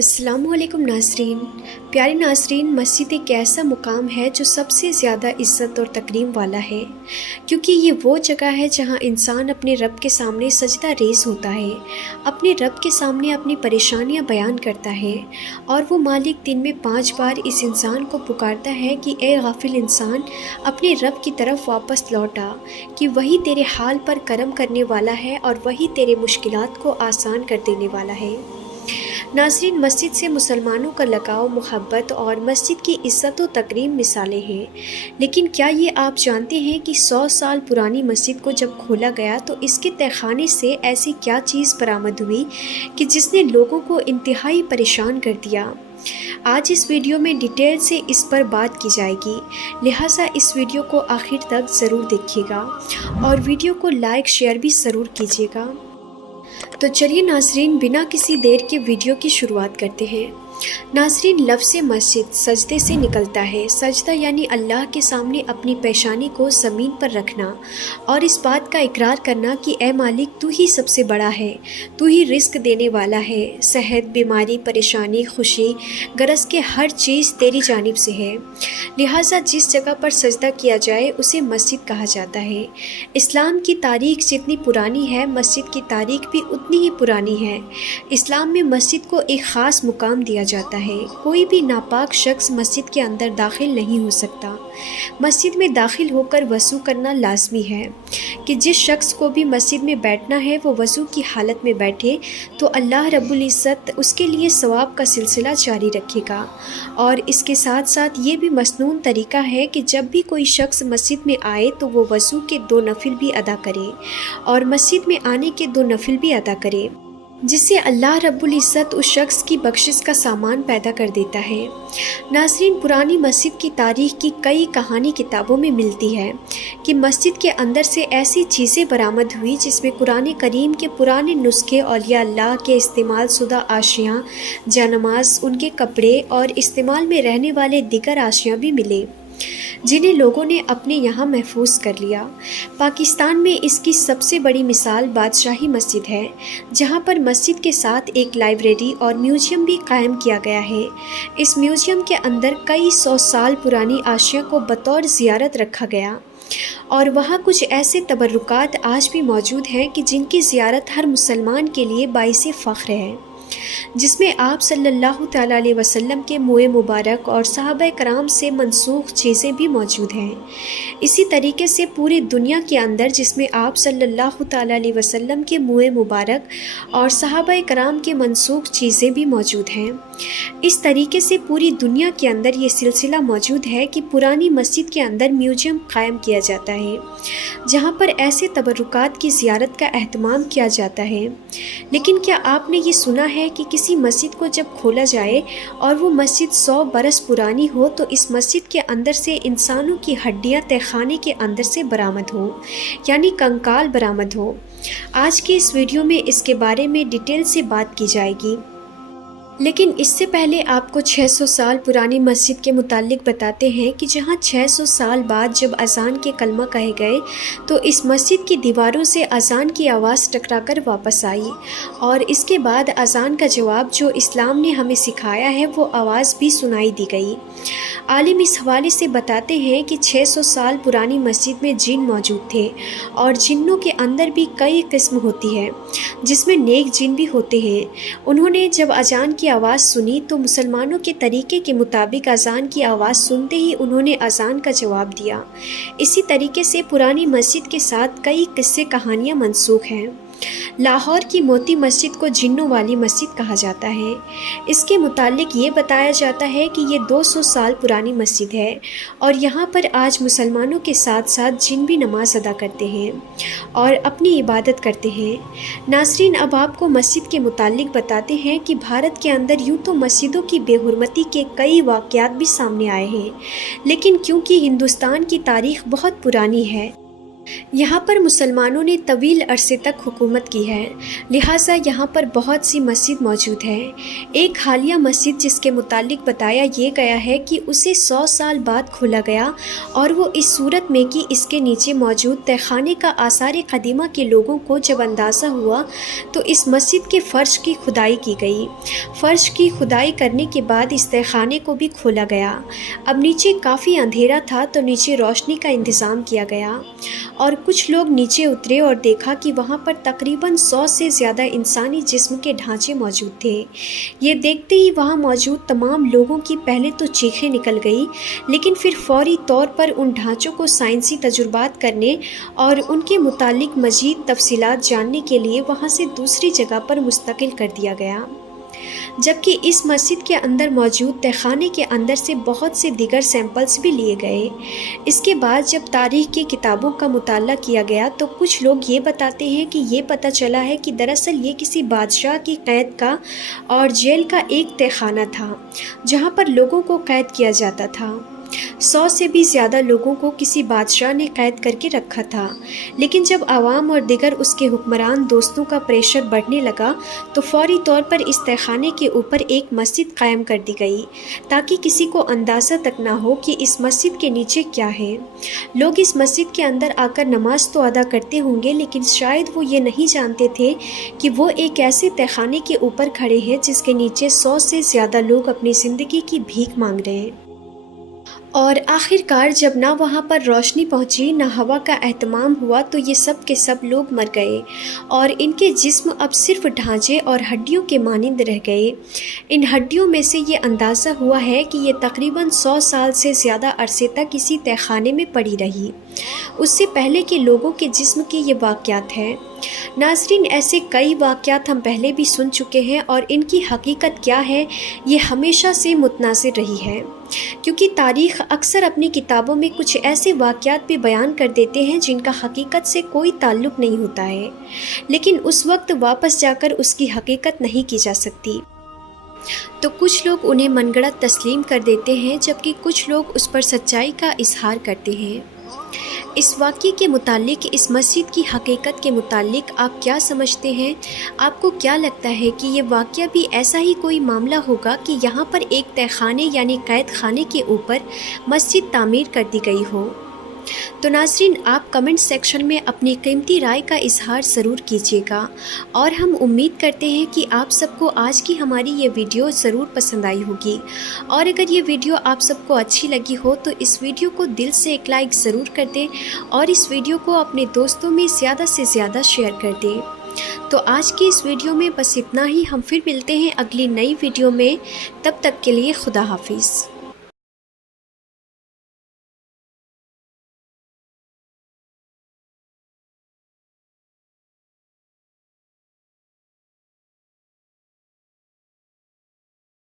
अस्सलाम वालेकुम नाज़रीन। प्यारे नाज़रीन, मस्जिद एक ऐसा मुकाम है जो सबसे ज़्यादा इज़्ज़त और तकरीम वाला है, क्योंकि ये वो जगह है जहाँ इंसान अपने रब के सामने सजदा रेज़ होता है, अपने रब के सामने अपनी परेशानियाँ बयान करता है और वो मालिक दिन में 5 बार इस इंसान को पुकारता है कि ए गाफिल इंसान, अपने रब की तरफ वापस लौटा कि वही तेरे हाल पर करम करने वाला है और वही तेरे मुश्किलात को आसान कर देने वाला है। नाज़रीन, मस्जिद से मुसलमानों का लगाव, मोहब्बत और मस्जिद की इज़्ज़त व तकरीम मिसालें हैं, लेकिन क्या ये आप जानते हैं कि 100 साल पुरानी मस्जिद को जब खोला गया तो इसके तहखाने से ऐसी क्या चीज़ बरामद हुई कि जिसने लोगों को इंतहाई परेशान कर दिया। आज इस वीडियो में डिटेल से इस पर बात की जाएगी, लिहाजा इस वीडियो को आखिर तक ज़रूर देखिएगा और वीडियो को लाइक शेयर भी ज़रूर कीजिएगा। तो चलिए नाज़रीन, बिना किसी देर के वीडियो की शुरुआत करते हैं। नाज़रीन, लफ्ज़ मस्जिद सजदे से निकलता है। सजदा यानी अल्लाह के सामने अपनी पेशानी को ज़मीन पर रखना और इस बात का इकरार करना कि ए मालिक, तू ही सबसे बड़ा है, तू ही रिस्क देने वाला है। सेहत, बीमारी, परेशानी, खुशी, गरज के हर चीज़ तेरी जानिब से है। लिहाजा जिस जगह पर सजदा किया जाए उसे मस्जिद कहा जाता है। इस्लाम की तारीख़ जितनी पुरानी है, मस्जिद की तारीख़ भी उतनी ही पुरानी है। इस्लाम में मस्जिद को एक ख़ास मुकाम दिया जाता है। कोई भी नापाक शख्स मस्जिद के अंदर दाखिल नहीं हो सकता। मस्जिद में दाखिल होकर वज़ू करना लाजमी है कि जिस शख्स को भी मस्जिद में बैठना है वो वज़ू की हालत में बैठे तो अल्लाह रब्बुल इज़्ज़त उसके लिए सवाब का सिलसिला जारी रखेगा। और इसके साथ साथ ये भी मसनून तरीका है कि जब भी कोई शख्स मस्जिद में आए तो वो वज़ू के 2 नफिल भी अदा करे और मस्जिद में आने के 2 नफिल भी अदा करे, जिससे अल्लाह रब्बुल इज़्ज़त उस शख्स की बख्शिश का सामान पैदा कर देता है। नाज़रीन, पुरानी मस्जिद की तारीख़ की कई कहानी किताबों में मिलती है कि मस्जिद के अंदर से ऐसी चीज़ें बरामद हुई जिसमें कुरान करीम के पुराने नुस्खे, औलिया अल्लाह के इस्तेमाल शुदा आशियाँ, जानमाज़, उनके कपड़े और इस्तेमाल में रहने वाले दीगर आशियाँ भी मिले जिन्हें लोगों ने अपने यहाँ महफूज कर लिया। पाकिस्तान में इसकी सबसे बड़ी मिसाल बादशाही मस्जिद है, जहाँ पर मस्जिद के साथ एक लाइब्रेरी और म्यूज़ियम भी कायम किया गया है। इस म्यूज़ियम के अंदर कई 100 साल पुरानी आशिया को बतौर ज़ियारत रखा गया और वहाँ कुछ ऐसे तबर्रुकात आज भी मौजूद हैं कि जिनकी ज़ियारत हर मुसलमान के लिए बाइसे फ़ख्र है, जिसमें आप सल्लल्लाहु तआला अलैहि वसल्लम के मुए मुबारक और सहाबा कराम से मनसूख चीज़ें भी मौजूद हैं। इसी तरीके से पूरी दुनिया के अंदर जिसमें आप सल्लल्लाहु तआला अलैहि वसल्लम के मुए मुबारक और सहाबा कराम के मनसूख चीज़ें भी मौजूद हैं। इस तरीके से पूरी दुनिया के अंदर ये सिलसिला मौजूद है कि पुरानी मस्जिद के अंदर म्यूज़ियम कायम किया जाता है, जहाँ पर ऐसे तबर्रुकात की ज़ियारत का एहतमाम किया जाता है। लेकिन क्या आपने ये सुना है कि किसी मस्जिद को जब खोला जाए और वो मस्जिद 100 बरस पुरानी हो तो इस मस्जिद के अंदर से इंसानों की हड्डियां तहखाने के अंदर से बरामद हो, यानी कंकाल बरामद हो। आज की इस वीडियो में इसके बारे में डिटेल से बात की जाएगी, लेकिन इससे पहले आपको 600 साल पुरानी मस्जिद के मुतालिक बताते हैं कि जहां 600 साल बाद जब अज़ान के कलमा कहे गए तो इस मस्जिद की दीवारों से अज़ान की आवाज़ टकराकर वापस आई और इसके बाद अज़ान का जवाब जो इस्लाम ने हमें सिखाया है वो आवाज़ भी सुनाई दी गई। आलिम इस हवाले से बताते हैं कि 600 साल पुरानी मस्जिद में जिन मौजूद थे और जिन्नों के अंदर भी कई किस्म होती है, जिसमें नेक जिन भी होते हैं। उन्होंने जब अज़ान की आवाज़ सुनी तो मुसलमानों के तरीके के मुताबिक अज़ान की आवाज़ सुनते ही उन्होंने अज़ान का जवाब दिया। इसी तरीके से पुरानी मस्जिद के साथ कई किस्से कहानियाँ मनसूख हैं। लाहौर की मोती मस्जिद को जिन्नों वाली मस्जिद कहा जाता है। इसके मुतालिक ये बताया जाता है कि ये 200 साल पुरानी मस्जिद है और यहाँ पर आज मुसलमानों के साथ साथ जिन भी नमाज अदा करते हैं और अपनी इबादत करते हैं। नाज़रीन, अब आपको मस्जिद के मुतालिक बताते हैं कि भारत के अंदर यूँ तो मस्जिदों की बेहुरमती के कई वाक़यात भी सामने आए हैं, लेकिन क्योंकि हिंदुस्तान की तारीख़ बहुत पुरानी है यहाँ पर मुसलमानों ने तवील अरसे तक हुकूमत की है, लिहाजा यहाँ पर बहुत सी मस्जिद मौजूद है। एक हालिया मस्जिद जिसके मुतालिक बताया ये गया है कि उसे 100 साल बाद खोला गया और वो इस सूरत में कि इसके नीचे मौजूद तहखाने का आसार कदीमा के लोगों को जब अंदाज़ा हुआ तो इस मस्जिद के फ़र्श की खुदाई की गई। फ़र्श की खुदाई करने के बाद इस तहखाने को भी खोला गया। अब नीचे काफ़ी अंधेरा था तो नीचे रोशनी का इंतज़ाम किया गया और कुछ लोग नीचे उतरे और देखा कि वहाँ पर तकरीबन 100 से ज़्यादा इंसानी जिस्म के ढांचे मौजूद थे। ये देखते ही वहाँ मौजूद तमाम लोगों की पहले तो चीखें निकल गई, लेकिन फिर फौरी तौर पर उन ढांचों को साइंसी तजुर्बात करने और उनके मुतालिक मज़ीद तफसीलात जानने के लिए वहाँ से दूसरी जगह पर मुस्तकिल कर दिया गया। जबकि इस मस्जिद के अंदर मौजूद तहखाने के अंदर से बहुत से दीगर सैंपल्स भी लिए गए। इसके बाद जब तारीख़ की किताबों का मुताला किया गया तो कुछ लोग ये बताते हैं कि ये पता चला है कि दरअसल ये किसी बादशाह की क़ैद का और जेल का एक तहखाना था जहाँ पर लोगों को क़ैद किया जाता था। 100 से भी ज़्यादा लोगों को किसी बादशाह ने क़ैद करके रखा था, लेकिन जब आवाम और दिगर उसके हुक्मरान दोस्तों का प्रेशर बढ़ने लगा तो फौरी तौर पर इस तहखाने के ऊपर एक मस्जिद कायम कर दी गई ताकि किसी को अंदाज़ा तक ना हो कि इस मस्जिद के नीचे क्या है। लोग इस मस्जिद के अंदर आकर नमाज तो अदा करते होंगे, लेकिन शायद वो ये नहीं जानते थे कि वो एक ऐसे तहखाने के ऊपर खड़े हैं जिसके नीचे 100 से ज़्यादा लोग अपनी ज़िंदगी की भीख मांग रहे हैं। और आखिरकार जब ना वहाँ पर रोशनी पहुँची ना हवा का एहतमाम हुआ तो ये सब के सब लोग मर गए और इनके जिस्म अब सिर्फ ढांचे और हड्डियों के मानिंद रह गए। इन हड्डियों में से ये अंदाज़ा हुआ है कि ये तकरीबन 100 साल से ज़्यादा अरसे तक इसी तहखाने में पड़ी रही। उससे पहले के लोगों के जिस्म के ये वाक़यात हैं। नाज़रीन, ऐसे कई वाक़यात हम पहले भी सुन चुके हैं और इनकी हकीकत क्या है ये हमेशा से मुतनाज़िर रही है, क्योंकि तारीख़ अक्सर अपनी किताबों में कुछ ऐसे वाक़यात भी बयान कर देते हैं जिनका हकीकत से कोई ताल्लुक़ नहीं होता है, लेकिन उस वक्त वापस जाकर उसकी हकीकत नहीं की जा सकती। तो कुछ लोग उन्हें मनगढ़ंत तस्लीम कर देते हैं जबकि कुछ लोग उस पर सच्चाई का इजहार करते हैं। इस वाक़ये के मुतालिक, इस मस्जिद की हकीकत के मुतालिक आप क्या समझते हैं? आपको क्या लगता है कि ये वाक़या भी ऐसा ही कोई मामला होगा कि यहाँ पर एक तहखाने यानी कैद खाने के ऊपर मस्जिद तामीर कर दी गई हो? तो नाज़रीन, आप कमेंट सेक्शन में अपनी कीमती राय का इजहार ज़रूर कीजिएगा और हम उम्मीद करते हैं कि आप सबको आज की हमारी ये वीडियो ज़रूर पसंद आई होगी। और अगर ये वीडियो आप सबको अच्छी लगी हो तो इस वीडियो को दिल से एक लाइक ज़रूर कर दें और इस वीडियो को अपने दोस्तों में ज़्यादा से ज़्यादा शेयर कर दें। तो आज की इस वीडियो में बस इतना ही। हम फिर मिलते हैं अगली नई वीडियो में। तब तक के लिए खुदा हाफिज़।